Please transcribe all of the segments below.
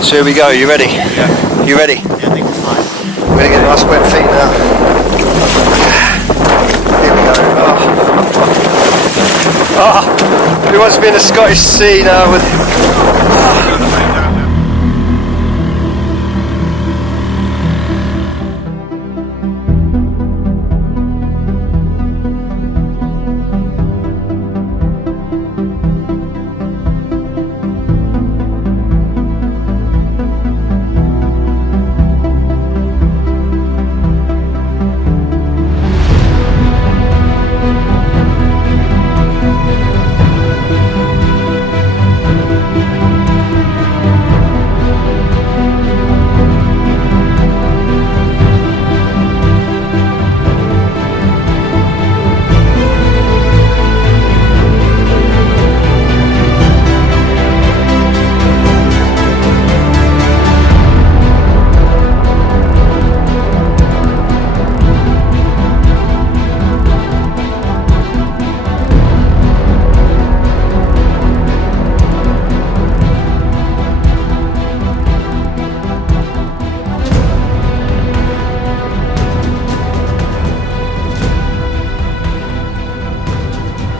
So here we go, you ready? Yeah. You ready? Yeah, I think it's fine. I'm gonna get nice wet feet now. Here we go. Oh. Who wants to be in the Scottish Sea now with...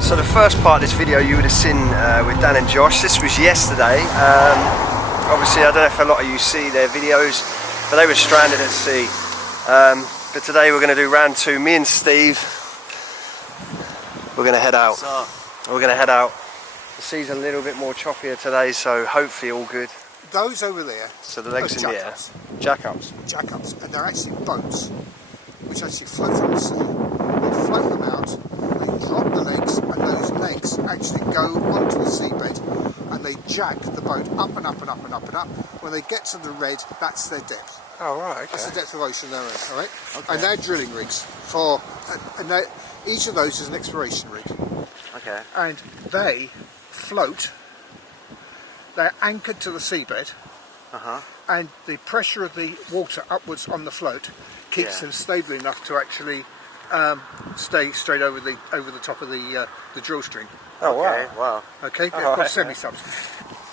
So the first part of this video you would have seen with Dan and Josh. This was yesterday. Obviously I don't know if a lot of you see their videos, but they were stranded at sea. But today we're going to do round two. Me and Steve, we're going to head out. We're going to head out. The sea's a little bit more choppier today, so hopefully all good. Those over there, So the legs in the air. jack-ups. Jack-ups. Jack-ups, and they're actually boats which actually float on the sea. They float them out, they drop the legs, and those legs actually go onto the seabed, and they jack the boat up and up and up and up and up. When they get to the red, that's their depth. Oh right, okay. That's the depth of ocean they're in, all right? Okay. And they're drilling rigs for, and each of those is an exploration rig. Okay. And they float. They're anchored to the seabed. And the pressure of the water upwards on the float keeps them stable enough to actually stay straight over the top of the drill string. Oh wow. Okay, Oh, called semi-subs.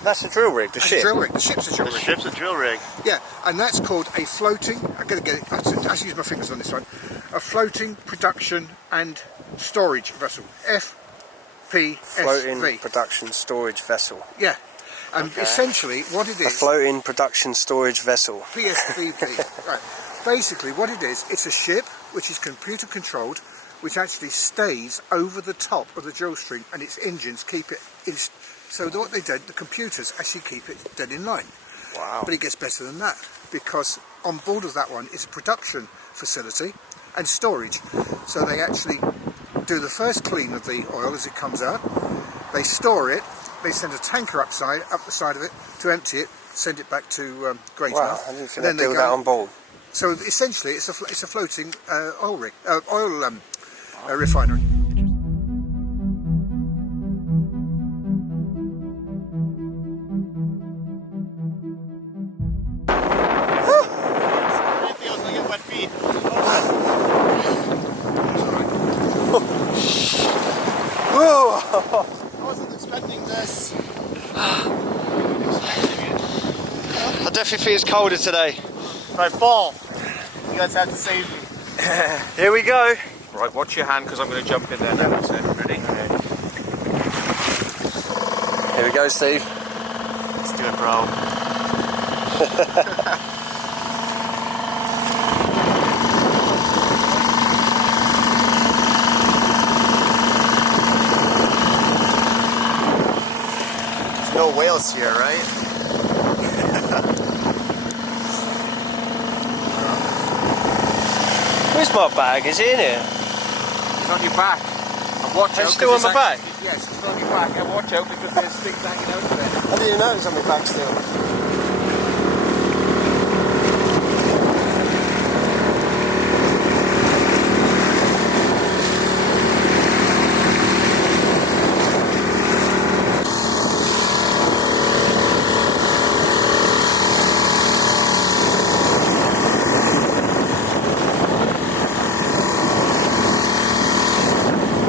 That's a drill rig, the That's ship. a drill rig. The ship's a drill The rig. ship's a drill rig. Yeah, and that's called a floating. I'm going to get it. I have to use my fingers on this one. A floating production and storage vessel. FPSV. Floating production storage vessel. Yeah. And essentially what it is... A floating production storage vessel. PSVP. Right. Basically what it is, it's a ship which is computer controlled, which actually stays over the top of the drill string, and its engines keep it in. So what they did, the computers actually keep it dead in line. Wow. But it gets better than that, because on board of that one is a production facility and storage. So they actually do the first clean of the oil as it comes out. They store it. They send a tanker up the side of it to empty it, send it back to Great Wow, I didn't think they'd do that on board. So essentially, it's a floating oil rig, refinery. It feels like a wet feet. Whoa! I wasn't expecting this. I definitely feel it's colder today. If I fall, you guys have to save me. Here we go. Right, watch your hand because I'm going to jump in there now. That's it. Ready? Here we go, Steve. Let's do it, bro. There's no whales here, right? Where's my bag? Is it in here? It's on your back. And watch out. It's still on my back? Yes, it's on your back. And watch out because there's things hanging out of it. I didn't even know it was on my back still.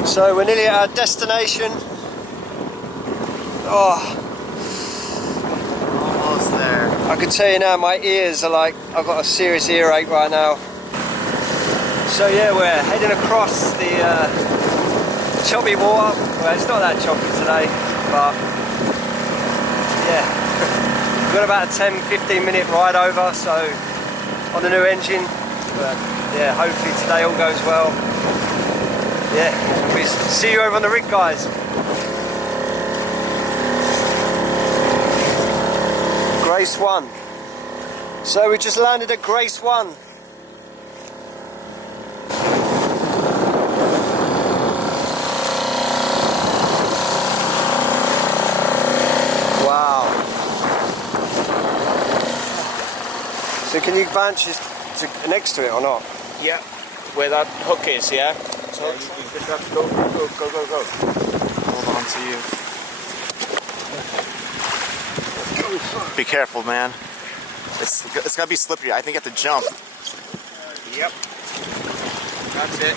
So we're nearly at our destination. Oh, Almost there. I can tell you now, my ears are like, I've got a serious earache right now. So yeah, we're heading across the choppy water. Well, it's not that choppy today, but yeah. We've got about a 10-15 minute ride over, so on the new engine. But yeah, hopefully today all goes well. Yeah, we see you over on the rig, guys. Grace 1. So we just landed at Grace 1. Wow. So can you bunch next to it or not? Yeah, where that hook is, yeah? So you just have to go. Hold on to you. Be careful, man. It's gotta be slippery. I think you have to jump. Yep. That's it.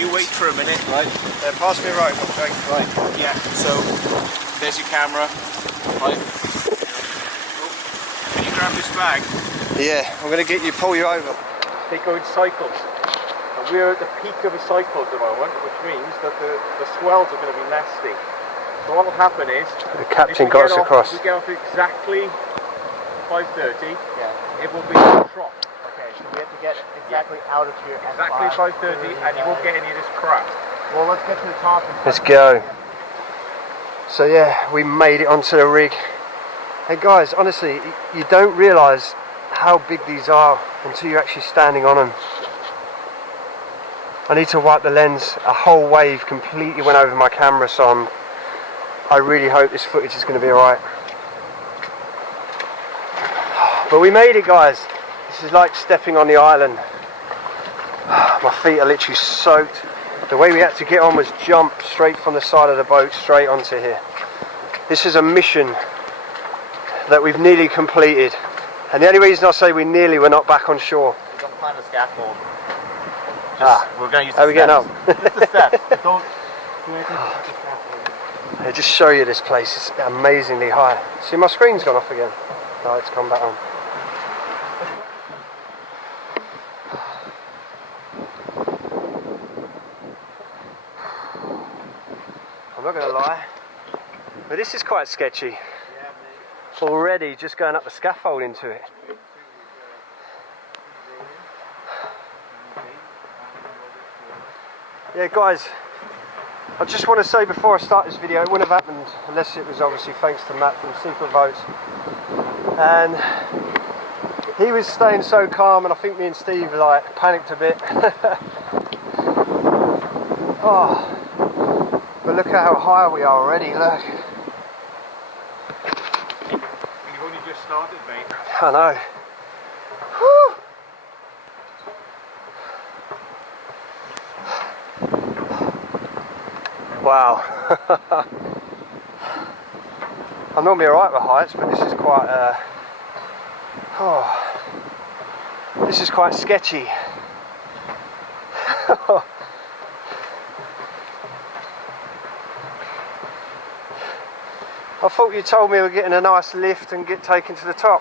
You wait for a minute. Right. Pass me a rope. Right. Yeah. So there's your camera. Right. Can you grab this bag? Yeah, I'm gonna pull you over. They go in cycles. And we're at the peak of a cycle at the moment, which means that the swells are going to be nasty. So what will happen is, The captain got us across. If we get off exactly 5:30, it will be a drop. Okay, so we have to get exactly out of here at Exactly 5:30, and you won't get any of this crap. Well, let's get to the top. Let's go. So yeah, we made it onto the rig. Hey guys, honestly, you don't realise how big these are until you're actually standing on them. I need to wipe the lens. A whole wave completely went over my camera, so I really hope this footage is going to be alright. But we made it, guys. This is like stepping on the island. My feet are literally soaked. The way we had to get on was jump straight from the side of the boat straight onto here. This is a mission that we've nearly completed. And the only reason I say we nearly were not back on shore. Don't climb the scaffold. We're going to use the How are we getting up? Just the steps. Don't do anything with the scaffold. I'll just show you this place. It's amazingly high. See, my screen's gone off again. No, it's come back on. I'm not going to lie, but this is quite sketchy. Already just going up the scaffold into it. Yeah guys, I just want to say before I start this video, it wouldn't have happened unless it was obviously thanks to Matt from Secret Boats. And he was staying so calm, and I think me and Steve like panicked a bit. Oh, but look at how high we are already, look. You've only just started, mate. I know. Whew. Wow. I'm normally alright with heights, but this is quite this is quite sketchy. I thought you told me we were getting a nice lift and get taken to the top.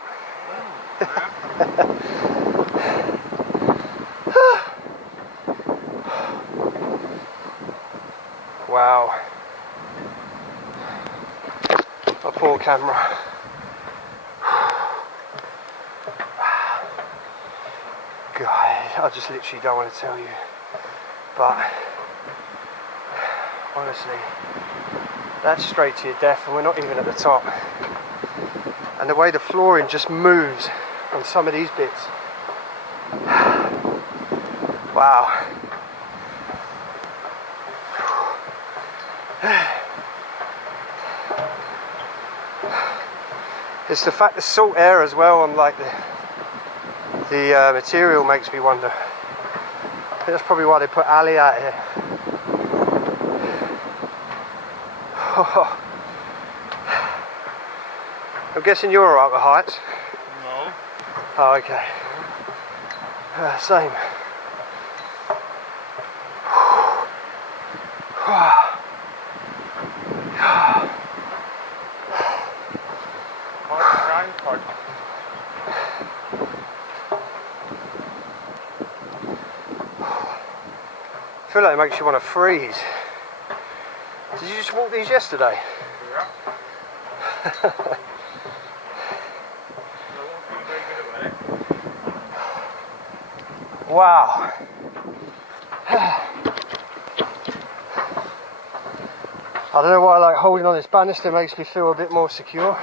Wow. My poor camera. God, I just literally don't want to tell you. But honestly, that's straight to your death, and we're not even at the top. And the way the flooring just moves on some of these bits. Wow. It's the fact the salt air as well on like the material makes me wonder. I think that's probably why they put Ali out here. I'm guessing you're alright with heights? No. Oh, okay. Same. I feel like it makes you want to freeze. Did you just walk these yesterday? Yeah. I won't be very good at it. Wow. I don't know why I like holding on this banister, it makes me feel a bit more secure.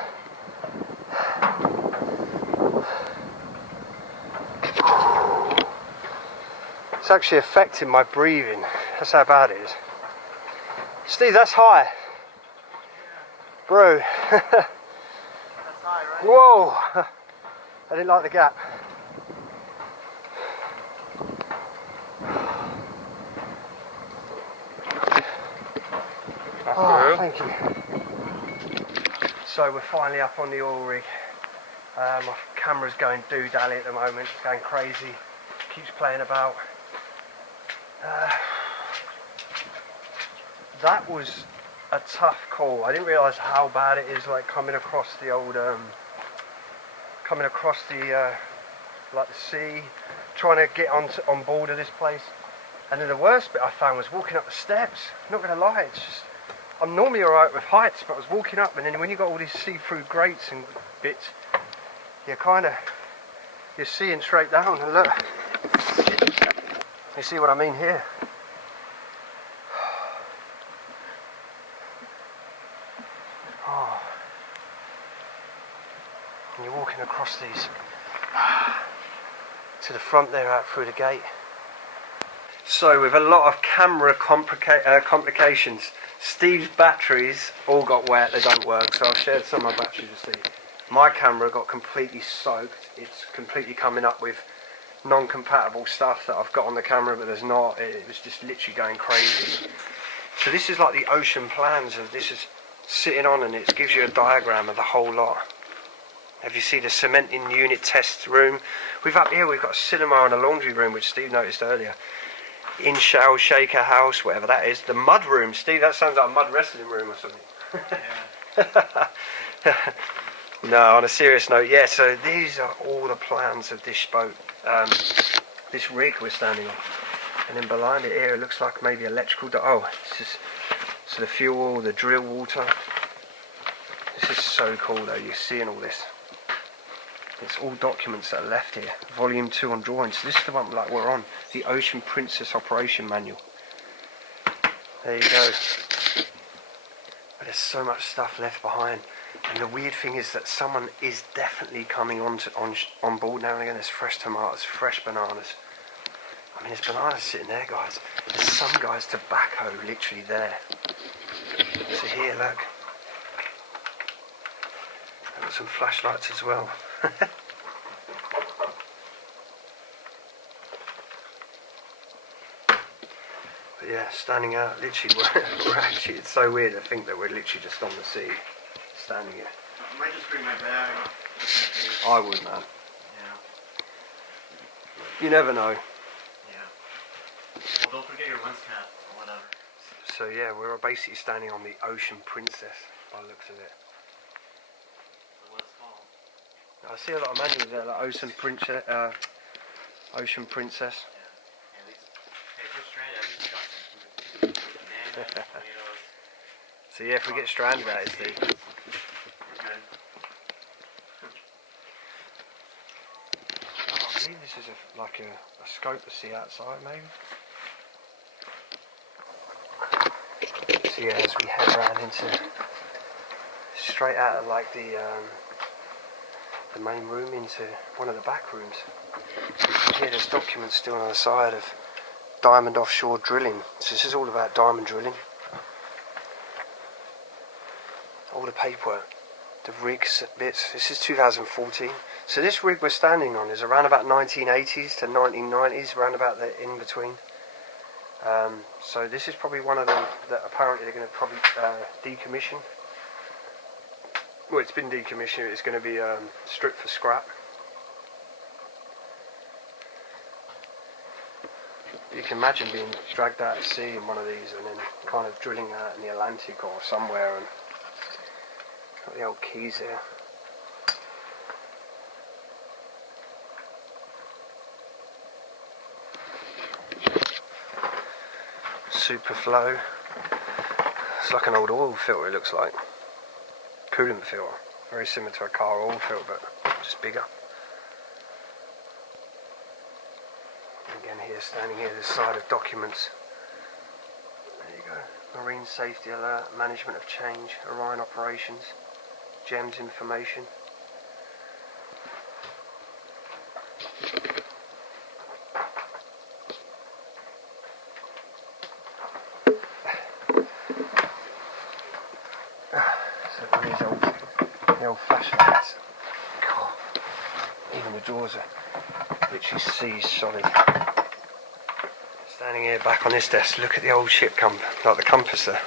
It's actually affecting my breathing. That's how bad it is. Steve, that's high. Bro. That's high, right? Whoa. I didn't like the gap. Oh, thank you. So we're finally up on the oil rig. My camera's going doo-dally at the moment, it's going crazy, keeps playing about. That was a tough call. I didn't realise how bad it is, like coming across the old, like the sea, trying to get on board of this place. And then the worst bit I found was walking up the steps. I'm not going to lie, it's just, I'm normally alright with heights, but I was walking up, and then when you got all these see-through grates and bits, you're seeing straight down. And look, you see what I mean here? Oh, and you're walking across these to the front there, out through the gate. So with a lot of camera complications, Steve's batteries all got wet, they don't work, so I've shared some of my batteries with Steve. My camera got completely soaked, it's completely coming up with non-compatible stuff that I've got on the camera, but there's not. It was just literally going crazy. So this is like the ocean plans of this is sitting on, and it gives you a diagram of the whole lot. Have you seen the cementing unit test room? Up here we've got a cinema and a laundry room, which Steve noticed earlier. In-shell shaker house, whatever that is. The mud room, Steve, that sounds like a mud wrestling room or something. Yeah. No, on a serious note, yeah, so these are all the plans of this boat, this rig we're standing on. And then behind it here, it looks like maybe electrical, this is, so the fuel, the drill water. This is so cool though, you're seeing all this. It's all documents that are left here. Volume 2 on drawings. So this is the one like we're on, the Ocean Princess Operation Manual. There you go. But there's so much stuff left behind. And the weird thing is that someone is definitely coming on board now and again. There's fresh tomatoes, fresh bananas. I mean, there's bananas sitting there, guys. There's some guy's tobacco literally there. So here, look. I've got some flashlights as well. But yeah, standing out, literally, we're actually, it's so weird to think that we're literally just on the sea, standing here. I might just bring my bag. I would, man. Yeah. You never know. Yeah. Well, don't forget your lens cap or whatever. So yeah, we're basically standing on the Ocean Princess, by the looks of it. What it's called. I see a lot of manuals there, like Ocean Princess. Ocean Princess. Yeah. At least, hey, if we're stranded, at least we got some food. Bananas, tomatoes. So yeah, if we get stranded out, it's the... We're good. Oh, I believe this is like a scope to see outside, maybe. So yeah, as we head around into straight out of like the main room into one of the back rooms. Here there's documents still on the side of Diamond Offshore Drilling. So this is all about diamond drilling. All the paperwork, the rigs bits. This is 2014. So this rig we're standing on is around about 1980s to 1990s, around about the in between. So this is probably one of them that apparently they're going to probably decommission. Well, it's been decommissioned, it's going to be stripped for scrap. You can imagine being dragged out at sea in one of these and then kind of drilling out in the Atlantic or somewhere, and got the old keys there. Superflow. It's like an old oil filter, it looks like. Coolant filter. Very similar to a car oil filter, but just bigger. Again here, standing here, this side of documents. There you go. Marine Safety Alert, Management of Change, Orion Operations, GEMS Information. So these the old flashlights. God, even the drawers are literally seized solid. Standing here back on this desk, look at the old ship like the compass there.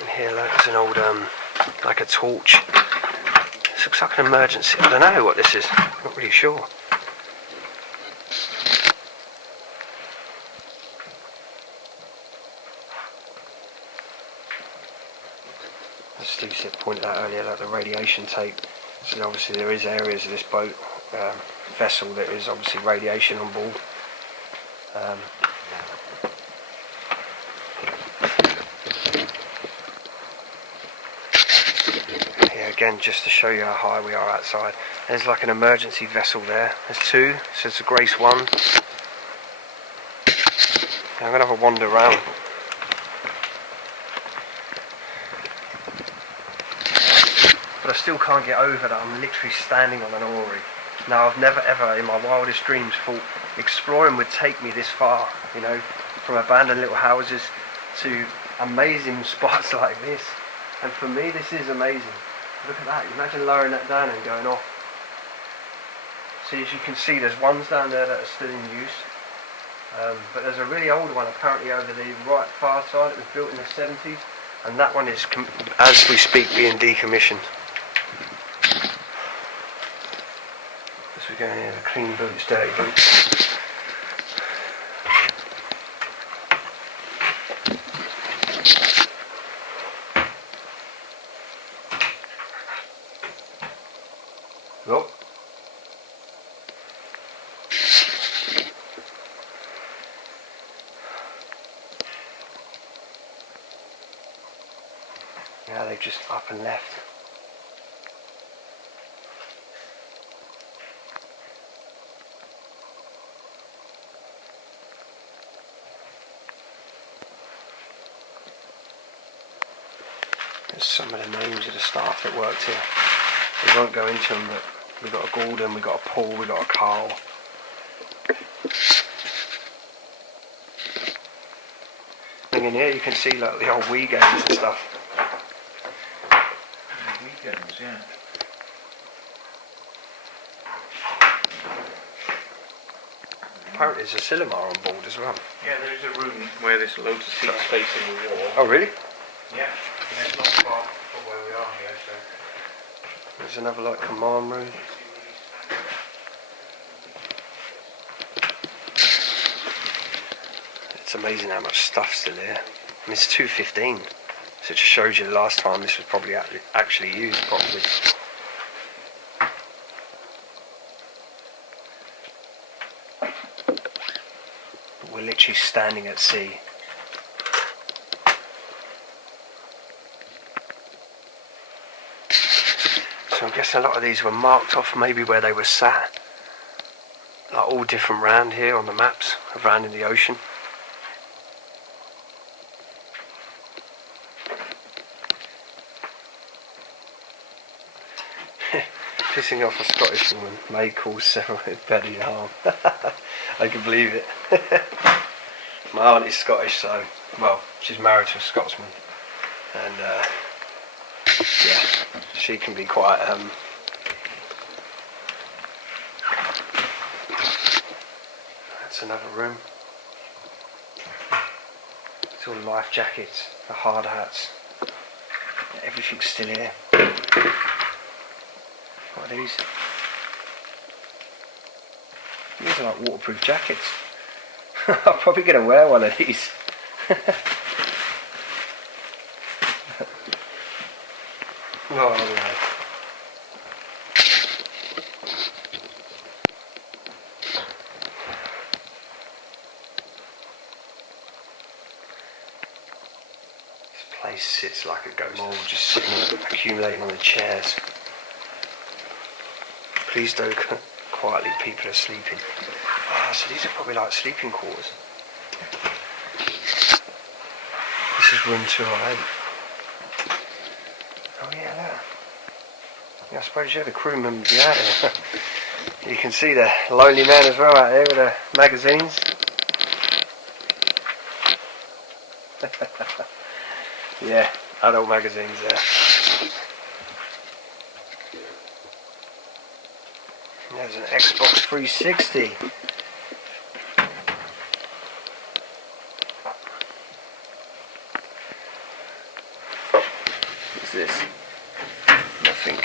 And here there's an old, like a torch. This looks like an emergency. I don't know what this is. Not really sure. As Steve said, pointed out earlier, like the radiation tape. So obviously there is areas of this boat, vessel, that is obviously radiation on board. Yeah, again, just to show you how high we are outside. There's like an emergency vessel there. There's two, so it's a Grace 1. Now I'm going to have a wander around. But I still can't get over that I'm literally standing on an orrery. Now, I've never ever in my wildest dreams thought exploring would take me this far, you know, from abandoned little houses to amazing spots like this. And for me, this is amazing. Look at that. Imagine lowering that down and going off. See, as you can see, there's ones down there that are still in use. But there's a really old one apparently over the right far side. It was built in the 70s. And that one is, as we speak, being decommissioned. As we go in here, the clean boots, dirty boots. Look. Now they've just up and left. There's some of the names of the staff that worked here. We won't go into them, but we've got a Gordon, we've got a Paul, we've got a Carl. And in here you can see like the old Wii games and stuff. Weekends, yeah. Apparently there's a cinema on board as well. Yeah, there is a room where there's loads of seats facing the wall. Oh really? Yeah, it's not far from where we are here, so. There's another like command room. It's amazing how much stuff's still here. And it's 2:15, so it just shows you the last time this was probably actually used properly. But we're literally standing at sea. So I'm guessing a lot of these were marked off maybe where they were sat. Like all different round here on the maps, around in the ocean. Pissing off a Scottish woman may cause several bodily harm. I can believe it. My aunt is Scottish, so, well, she's married to a Scotsman. And, yeah, she can be quite, that's another room. It's all life jackets, the hard hats. Everything's still here. What are these? These are like waterproof jackets. I'm probably going to wear one of these. Oh no. place sits like a ghost. Mold just sitting, accumulating on the chairs. Please don't quietly, people are sleeping. Ah, so these are probably like sleeping quarters. This is room 208. Oh yeah, look. Yeah, I suppose the crewmen would be out here. You can see the lonely man as well out there with the magazines. Yeah, adult magazines there. There's an Xbox 360. What's this? Nothing.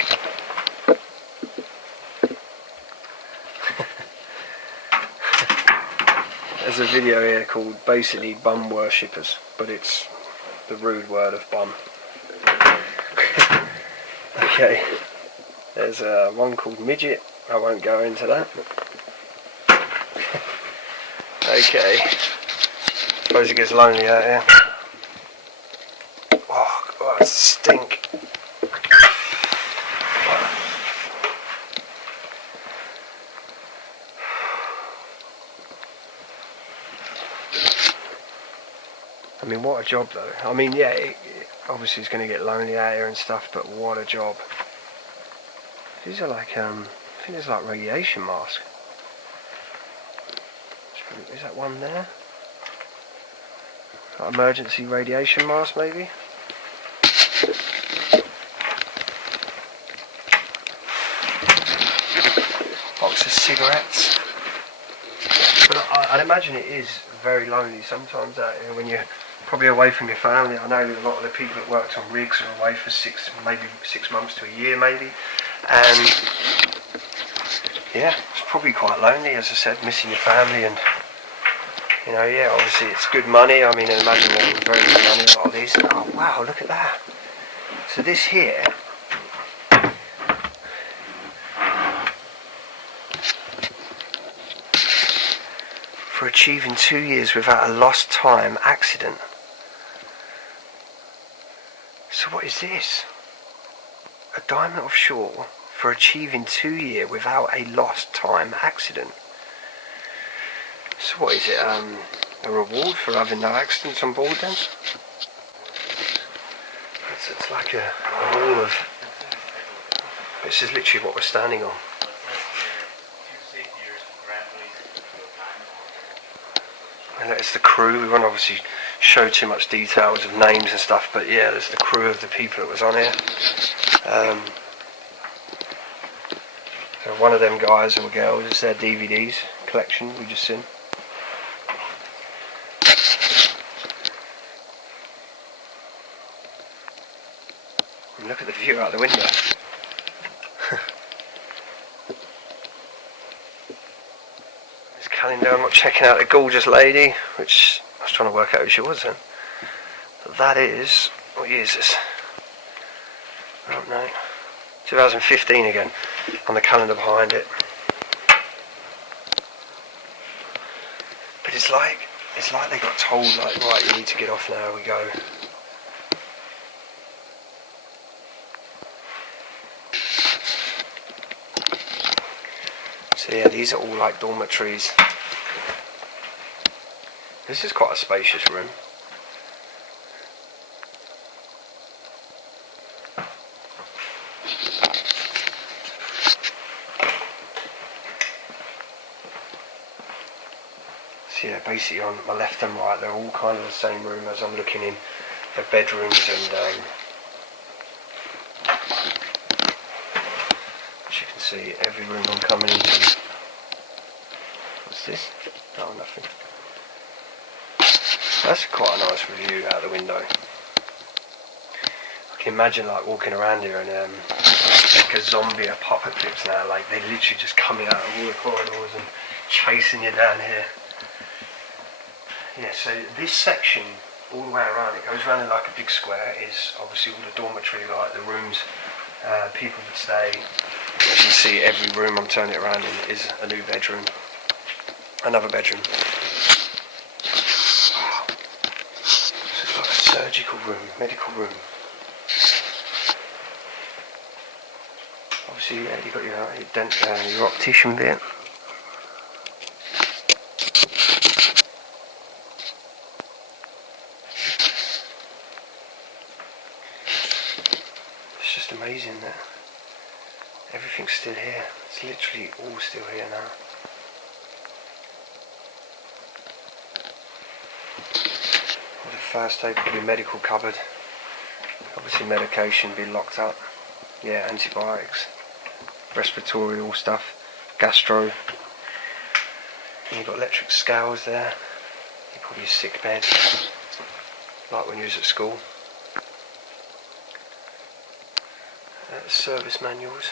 There's a video here called basically bum worshippers, but it's the rude word of bum. Okay, there's one called midget. I won't go into that. Okay, suppose it gets lonely out here. Oh, God, it's stink. I mean, what a job though. I mean, yeah, obviously it's going to get lonely out here and stuff, but what a job. These are like, I think there's like radiation masks. Is that one there? Like emergency radiation mask maybe? Box of cigarettes. But I'd imagine it is very lonely sometimes out here when you're probably away from your family. I know a lot of the people that worked on rigs are away for maybe 6 months to a year maybe. And yeah, it's probably quite lonely, as I said, missing your family. And you know, yeah, obviously it's good money. I mean, I imagine they're very good money, a lot of these. Oh wow, look at that. So this here, for achieving 2 years without a lost time accident. So what is this? A diamond offshore for achieving 2 years without a lost time accident. So what is it, a reward for having no accidents on board then? It's like a wall of... This is literally what we're standing on. And it's the crew. We won't obviously show too much details of names and stuff, but yeah, there's the crew of the people that was on here. So one of them guys or girls, it's their DVDs collection we just seen. And look at the view out the window. This calendar, I'm not checking out the gorgeous lady, which I was trying to work out who she was then. But that is, what year is this? I don't know. 2015 again, on the calendar behind it. But it's like they got told, like, right, you need to get off now, we go. So yeah, these are all like dormitories. This is quite a spacious room. So yeah, basically on my left and right, they're all kind of the same room as I'm looking in. The bedrooms and as you can see, every room I'm coming into. What's this? Oh, nothing. That's quite a nice view out the window. I can imagine like walking around here and like a zombie apocalypse now, like they literally just coming out of all the corridors and chasing you down here. Yeah, so this section all the way around, it goes around in like a big square, is obviously all the dormitory, like the rooms people would stay. As you can see, every room I'm turning it around in is a new bedroom. Another bedroom. Wow. This is like a Surgical room, medical room. Obviously, yeah, you've got your optician bit. It's just amazing that everything's still here. It's literally all still here now. Well, the first aid could be medical cupboard. Obviously medication be locked up. Yeah, antibiotics, respiratory all stuff, gastro. And you've got electric scales there. You've probably a sick bed, like when you was at school. Service manuals.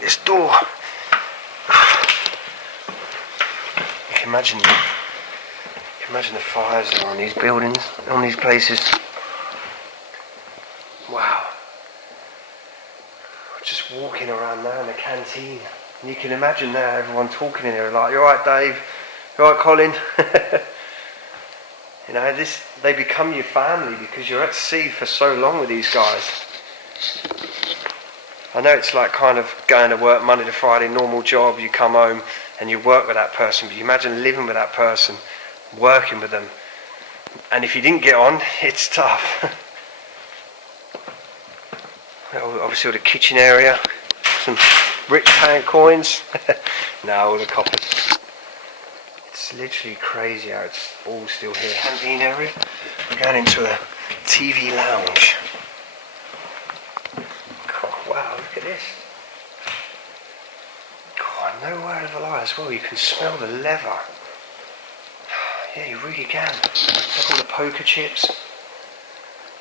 This door. You can imagine the fires that are on these buildings, on these places. Wow. Just walking around now in the canteen. And you can imagine now everyone talking in there like, "You alright, Dave? You alright, Colin?" You know, they become your family because you're at sea for so long with these guys. I know it's like kind of going to work Monday to Friday, normal job, you come home and you work with that person, but you imagine living with that person, working with them. And if you didn't get on, it's tough. Obviously all the kitchen area, some rich pound coins. No, all the coppers. It's literally crazy how it's all still here. Canteen area. We're going into a TV lounge. God, wow, look at this. God, no word of a lie as well. You can smell the leather. Yeah, you really can. Look all the poker chips.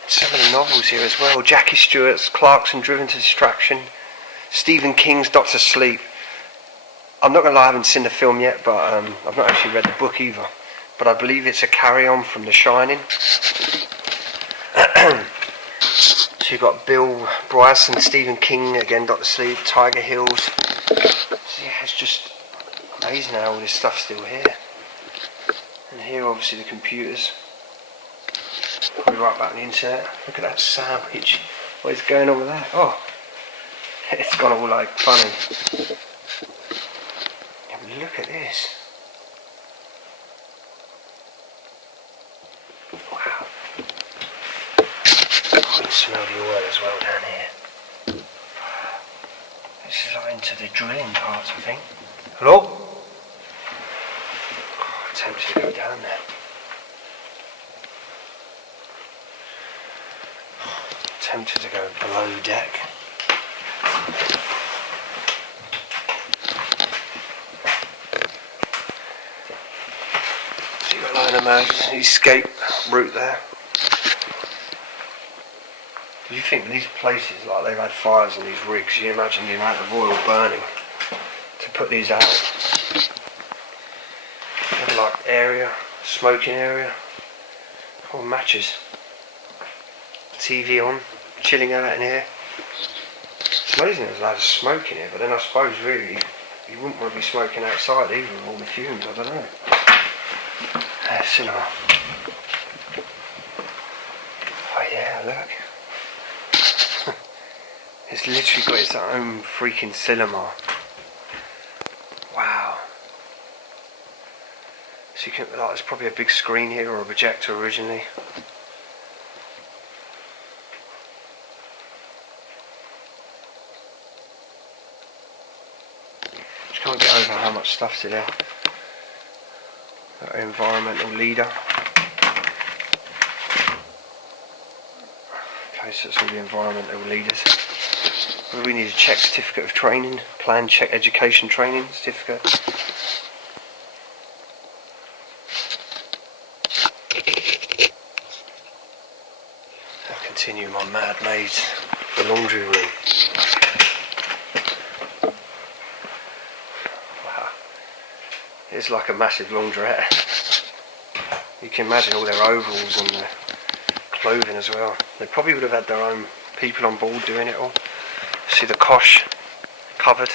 Some of the novels here as well. Jackie Stewart's Clarkson, Driven to Distraction. Stephen King's Doctor Sleep. I'm not going to lie, I haven't seen the film yet, but I've not actually read the book either. But I believe it's a carry-on from The Shining. So you've got Bill Bryson, Stephen King, again Doctor Sleep, Tiger Hills. So yeah, it's just amazing how all this stuff's still here. And here obviously the computers. Probably right back on the internet. Look at that sandwich. What is going on with that? Oh, it's gone all like funny. Yeah, but look at this. Wow. I can smell the oil as well down here. This is like into the drilling parts, I think. Hello? Oh, I'm tempted to go down there. Tempted to go below deck. So you've got like an emergency escape route there. Do you think these places, like they've had fires in these rigs, you imagine the amount of oil burning to put these out? Have like area, smoking area, or matches. TV on, chilling out in here. It's amazing there's loads of smoke in here, but then I suppose really you wouldn't want to be smoking outside either with all the fumes, I don't know. Cinema. Oh yeah, look. It's literally got its own freaking cinema. Wow. So you can, like, there's probably a big screen here or a projector originally. Can't get over how much stuff's in there. Our environmental leader. Okay, so it's all the environmental leaders. What do we need? A check certificate of training, plan check education training certificate. I'll continue my mad maze, the laundry room. It's like a massive laundrette. You can imagine all their overalls and the clothing as well. They probably would have had their own people on board doing it all. See the kosh covered,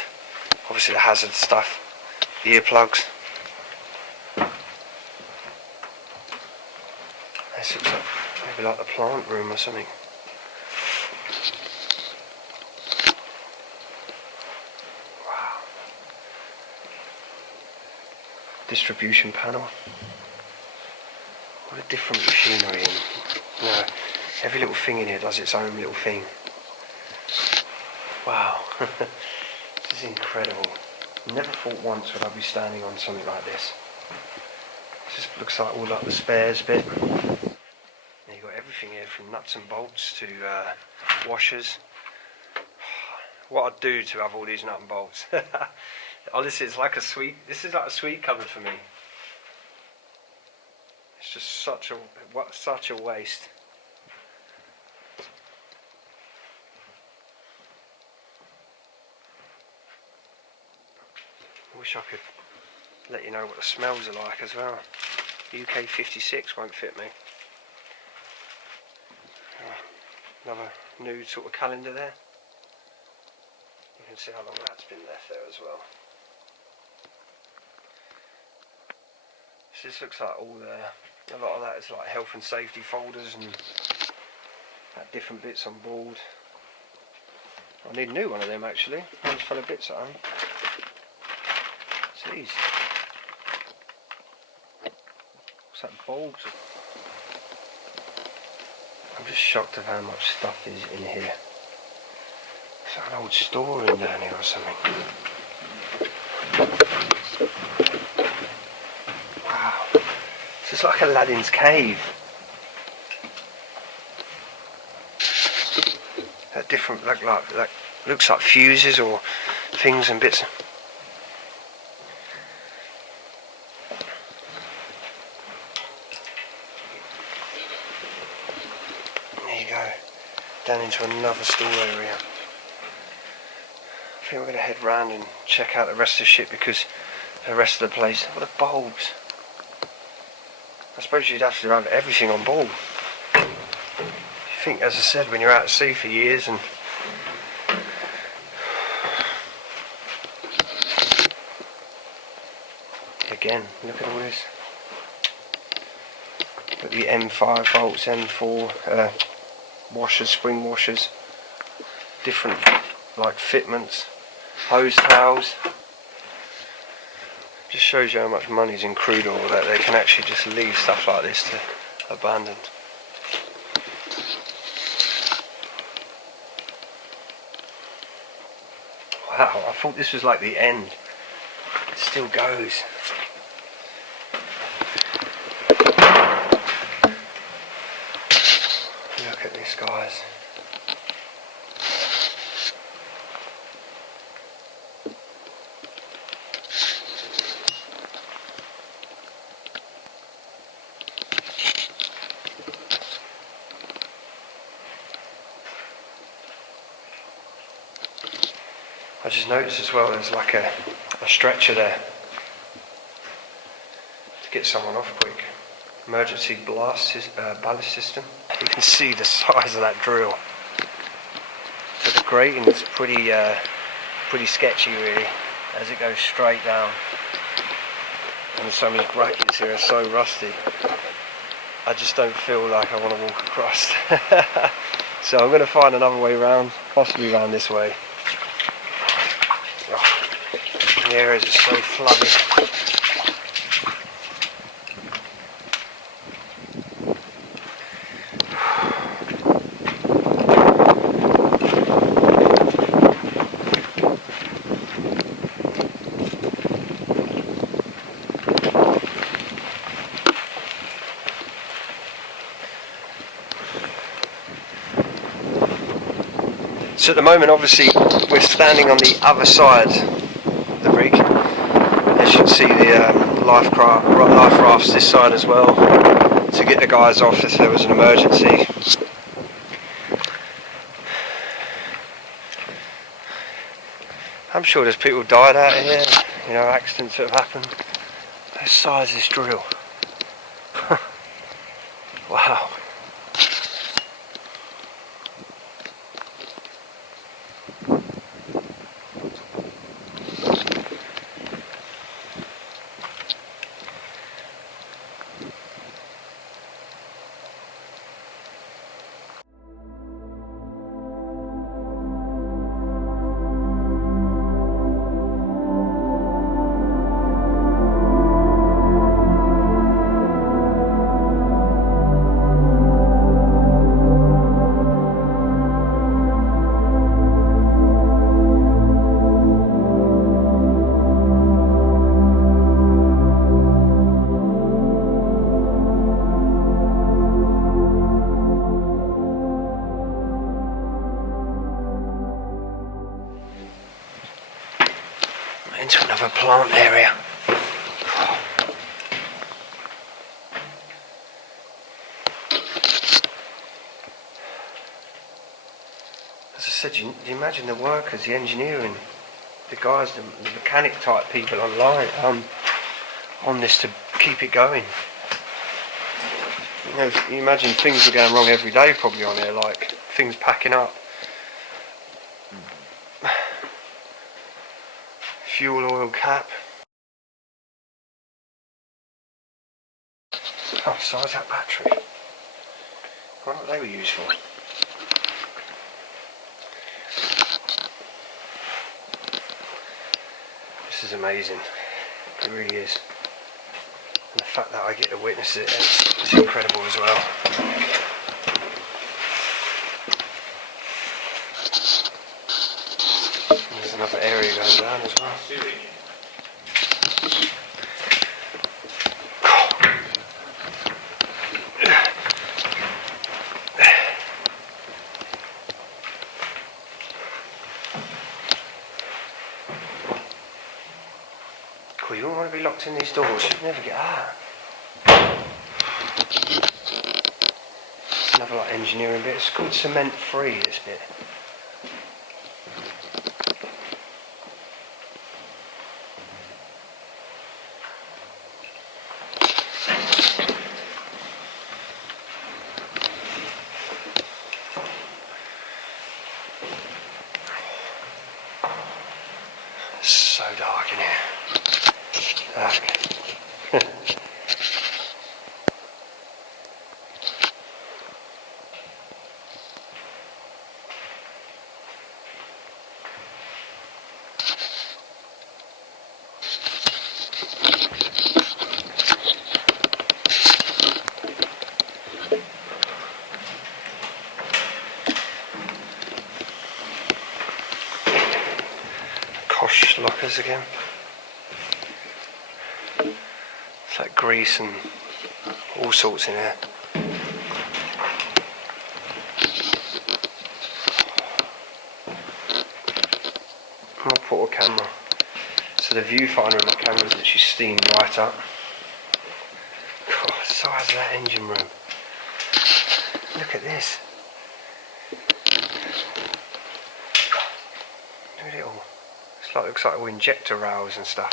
obviously the hazard stuff, earplugs. This looks like maybe like the plant room or something. Wow. Distribution panel. What a different machinery. And, you know, every little thing in here does its own little thing. Wow. This is incredible. Never thought once would I be standing on something like this. This just looks like all like the spares bit. You've got everything here from nuts and bolts to washers. What I'd do to have all these nuts and bolts. Honestly, it's like a sweet. This is like a sweet cupboard for me. It's just such a waste. I wish I could let you know what the smells are like as well. UK 56 won't fit me. Another nude sort of calendar there. You can see how long that's been left there as well. So this looks like all a lot of that is like health and safety folders and different bits on board. I need a new one of them actually. One's full of bits at home. What's these? What's that, bulbs? I'm just shocked at how much stuff is in here. It's like an old storeroom down here or something. Wow. This is like Aladdin's cave. That different looks like fuses or things and bits. There you go. Down into another store area. I think we're going to head round and check out the rest of the ship because the rest of the place. What are bulbs? I suppose you'd have to have everything on board. You think, as I said, when you're out at sea for years and again, look at all this. Got the M5 bolts, M4 washers, spring washers, different like fitments, hose towels. Just shows you how much money's in crude oil that they can actually just leave stuff like this to abandoned. Wow, I thought this was like the end. It still goes. Look at this, guys. I just noticed as well there's like a stretcher there to get someone off quick. Emergency ballast system. You can see the size of that drill. So the grating is pretty sketchy really as it goes straight down. And some of these brackets here are so rusty. I just don't feel like I want to walk across. So I'm going to find another way around, possibly around this way. The areas are so flooded. So at the moment, obviously, we're standing on the other side of the rig. As you can see, the life rafts this side as well to get the guys off if there was an emergency. I'm sure there's people died out of here, you know, accidents that have happened. Look the size of this drill. Wow. to another plant area. As I said, you imagine the workers, the engineering, the guys, the mechanic type people online on this to keep it going. You know, you imagine things are going wrong every day probably on here, like things packing up. Fuel oil cap. Oh, size that battery. I wonder what they were used for. This is amazing. It really is. And the fact that I get to witness it, it's incredible as well. And there's another area going down as well. Cool, you don't want to be locked in these doors, you'd never get out. Another like engineering bit, it's called cement free, this bit. It's so dark in here. Dark. Kosh lockers again. It's like grease and all sorts in here. My portable camera. So the viewfinder in my camera is literally steamed right up. God, the size of that engine room. Look at this. Look at it all. Looks like all injector rails and stuff.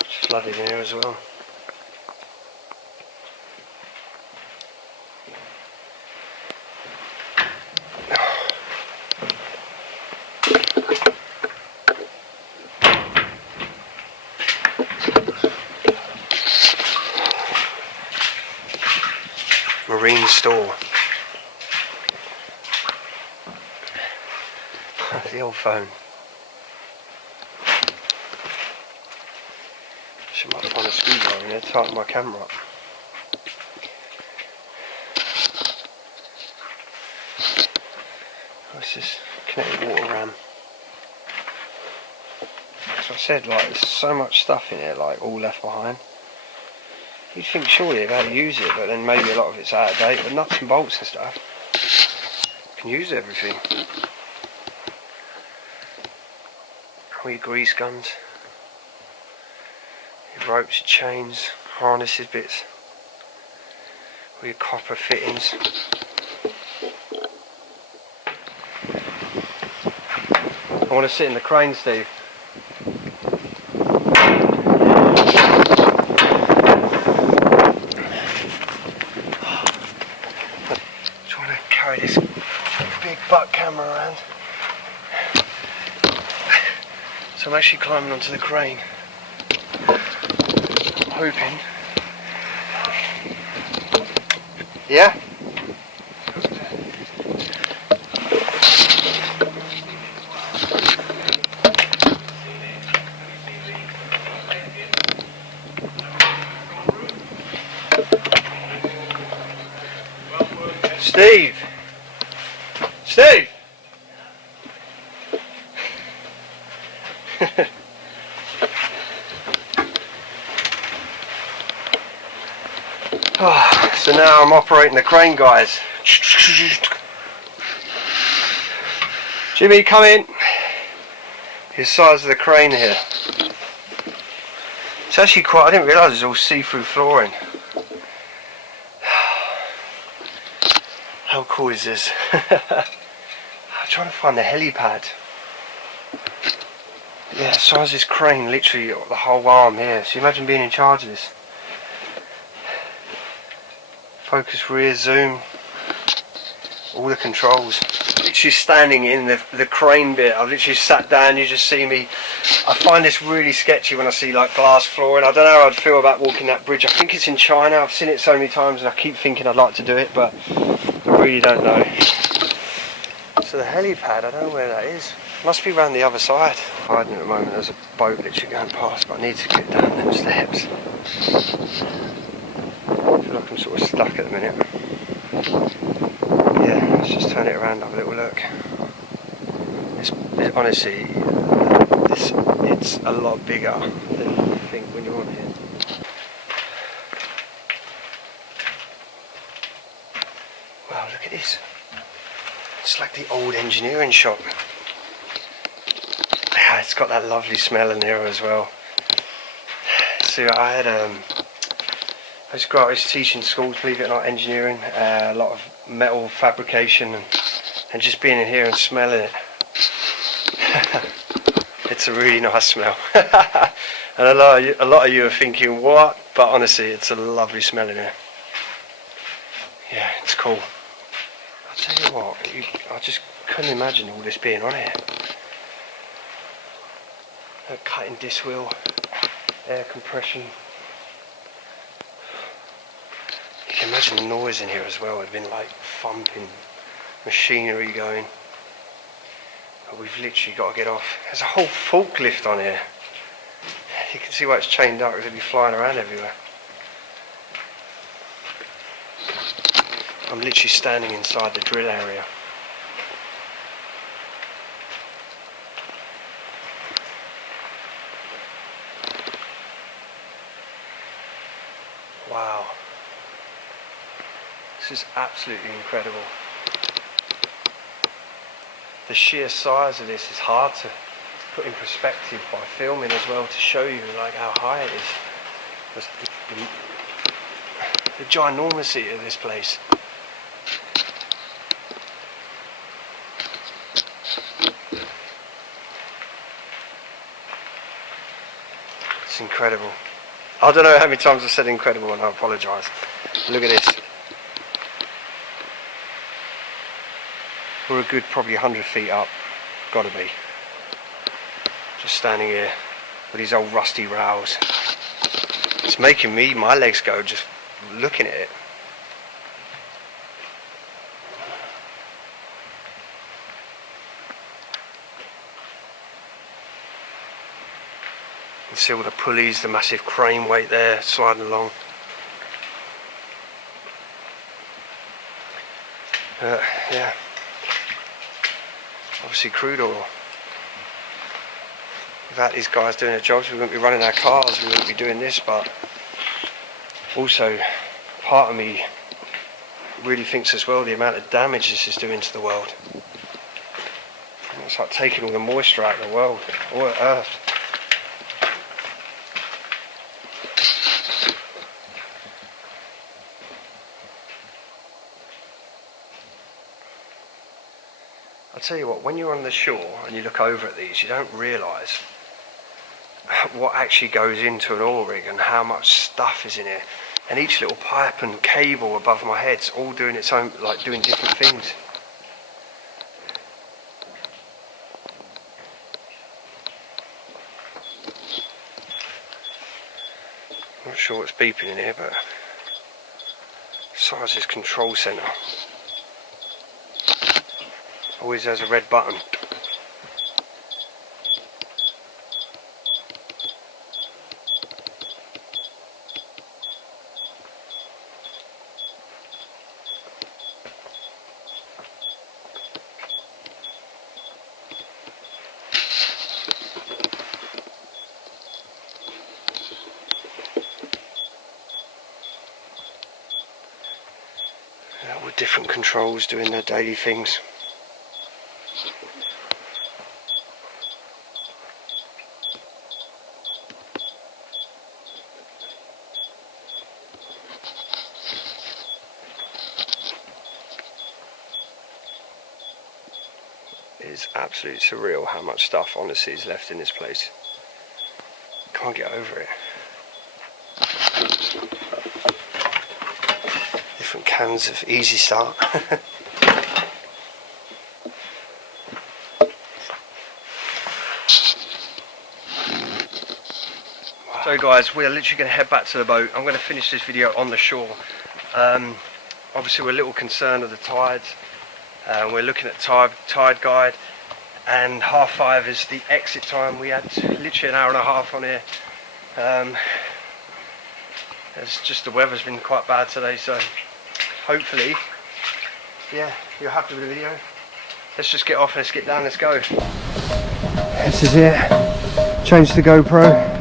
It's flooded in here as well. Marine store. The old phone. She might find a screwdriver in there to tighten my camera up. What's this? Connected water ram. As I said, like there's so much stuff in here, like all left behind. You'd think surely about how to use it, but then maybe a lot of it's out of date. But nuts and bolts and stuff, you can use everything. All your grease guns, your ropes, your chains, harnesses bits, all your copper fittings. I want to sit in the crane, Steve. I'm trying to carry this big butt camera around. So I'm actually climbing onto the crane. I'm hoping. Yeah? Steve! Steve! Oh, so now I'm operating the crane, guys. Jimmy, come in. The size of the crane here. It's actually quite, I didn't realise it's all see-through flooring. How cool is this? I'm trying to find the helipad. Yeah, the size of this crane, literally the whole arm here. So you imagine being in charge of this. Focus, rear, zoom, all the controls. Literally standing in the crane bit. I've literally sat down, you just see me. I find this really sketchy when I see like glass flooring. I don't know how I'd feel about walking that bridge. I think it's in China. I've seen it so many times and I keep thinking I'd like to do it, but I really don't know. So the helipad, I don't know where that is. Must be around the other side. Hiding at the moment, there's a boat literally going past, but I need to get down them steps. I feel like I'm sort of stuck at the minute. Yeah, let's just turn it around and have a little look. Honestly, it's a lot bigger than you think when you're on here. Wow, look at this. It's like the old engineering shop. Yeah, it's got that lovely smell in here as well. So I was teaching schools, believe it or not, engineering, a lot of metal fabrication, and just being in here and smelling it. It's a really nice smell. And a lot of you are thinking, what? But honestly, it's a lovely smell in here. Yeah, it's cool. I'll tell you what, I just couldn't imagine all this being on here. A cutting disc wheel, air compression. You can imagine the noise in here as well. It'd been like thumping machinery going. But we've literally got to get off. There's a whole forklift on here. You can see why it's chained up, because it'd be flying around everywhere. I'm literally standing inside the drill area. Wow. This is absolutely incredible. The sheer size of this is hard to put in perspective by filming as well, to show you like how high it is. The ginormity of this place. It's incredible. I don't know how many times I've said incredible, and I apologise. Look at this. We're a good probably 100 feet up. Gotta be. Just standing here with these old rusty rails. It's making my legs go just looking at it. You can see all the pulleys, the massive crane weight there sliding along. Yeah. Obviously crude oil. Without these guys doing their jobs, we wouldn't be running our cars, we wouldn't be doing this, but also part of me really thinks as well the amount of damage this is doing to the world. It's like taking all the moisture out of the world, all the earth. I'll tell you what, when you're on the shore and you look over at these, you don't realise what actually goes into an oil rig and how much stuff is in it. And each little pipe and cable above my head's all doing its own, like doing different things. I'm not sure what's beeping in here, but size of this control centre. Always has a red button. With different controls doing their daily things. is absolutely surreal how much stuff honestly is left in this place. Can't get over it. Different cans of Easy Start. So guys, we're literally going to head back to the boat. I'm going to finish this video on the shore. Obviously we're a little concerned with the tides. We're looking at tide guide, and 5:30 is the exit time. We had literally an hour and a half on here. It's just the weather's been quite bad today, so hopefully, yeah, you're happy with the video. Let's just get off, let's get down, let's go. This is it. Change the GoPro.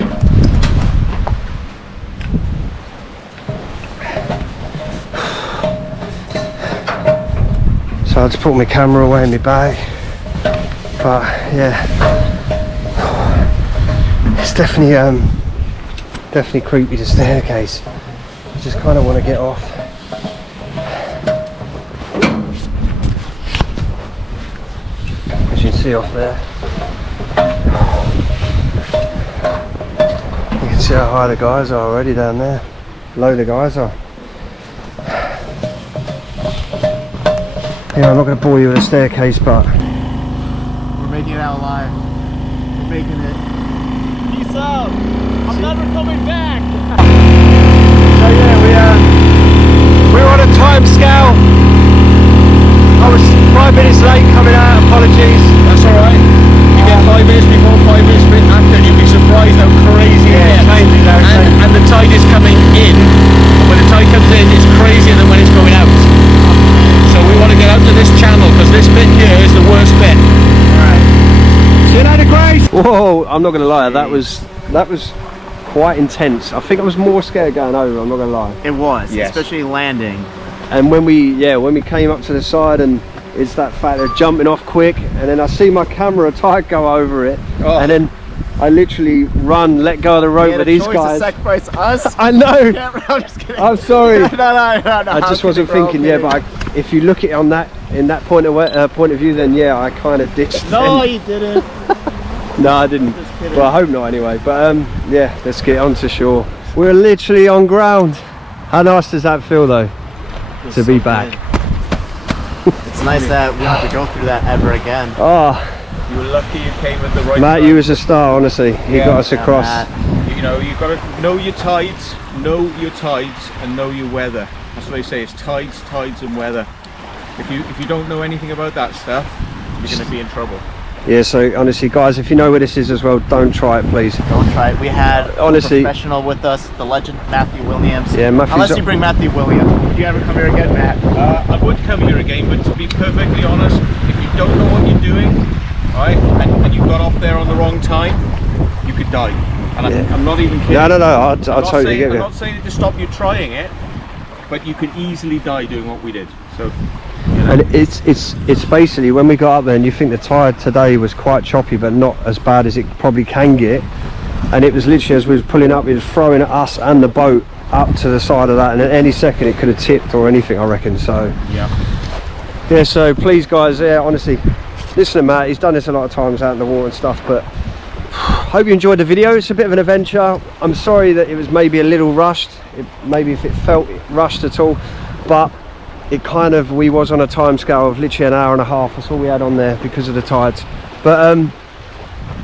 So I just put my camera away in my bag, but yeah, it's definitely creepy, the staircase. I just kind of want to get off. As you can see off there, you can see how high the guys are already down there. Low the guys are. Yeah, I'm not going to bore you with a staircase, but We're making it out alive. We're making it. Peace out. I'm never coming back. so yeah, we were on a time scale. I was 5 minutes late coming out. Apologies. That's alright. You get 5 minutes before, 5 minutes after, and you'll be surprised how crazy it gets. And the tide is coming in. And when the tide comes in, it's crazier than when it's going out. So we want to get out to this channel because this bit here is the worst bit. Alright. See you later, Grace! Whoa! I'm not going to lie. That was quite intense. I think I was more scared going over. I'm not going to lie. It was, yes. Especially landing. And when we came up to the side, and it's that fact of jumping off quick, and then I see my camera tide go over it, and then I literally run, let go of the rope with these guys. To sacrifice us. I know. I'm just kidding. I'm sorry. no. I just wasn't thinking. Yeah, but if you look at it in that point of view, then yeah, I kind of ditched. No, you didn't. No, I didn't. Well, I hope not anyway. But yeah, let's get onto shore. We're literally on ground. How nice does that feel, though, to be back? It's nice that we don't have to go through that ever again. Oh, You were lucky you came at the right Matt, time. you was a star, honestly. You got us across. You know, you've got to know your tides, and know your weather. That's what they say, it's tides, and weather. If you don't know anything about that stuff, you're going to be in trouble. Yeah, so honestly, guys, if you know where this is as well, don't try it, please. Don't try it. We had honestly a professional with us, the legend Matthew Williams. Yeah, unless you bring Matthew Williams. Would you ever come here again, Matt? I would come here again, but to be perfectly honest, if you don't know what you're doing, right, and you got off there on the wrong time, you could die. And I'm not even kidding. No, I totally get it. I'm not saying it to stop you trying it, but you could easily die doing what we did. So. You know. And it's basically, when we got up there, and you think the tide today was quite choppy, but not as bad as it probably can get. And it was literally, as we was pulling up, it was throwing us and the boat up to the side of that, and at any second it could have tipped or anything, I reckon. So yeah, so please guys, yeah, honestly, listen to Matt, he's done this a lot of times out in the water and stuff, but hope you enjoyed the video. It's a bit of an adventure. I'm sorry that it was maybe a little rushed, maybe if it felt rushed at all, but it kind of, we was on a time scale of literally an hour and a half. That's all we had on there because of the tides. But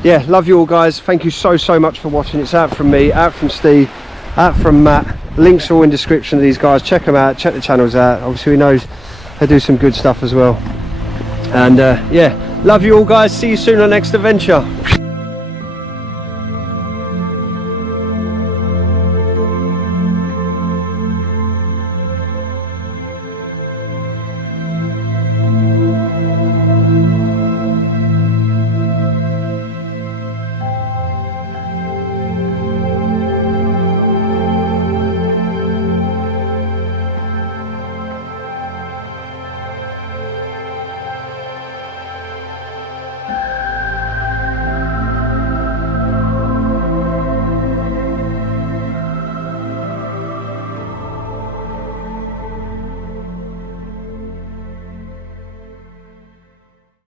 yeah, love you all guys. Thank you so much for watching. It's out from me, out from Steve, out from Matt. Links are all in the description of these guys. Check them out, check the channels out. Obviously we know they do some good stuff as well. And yeah, love you all guys. See you soon on the next adventure.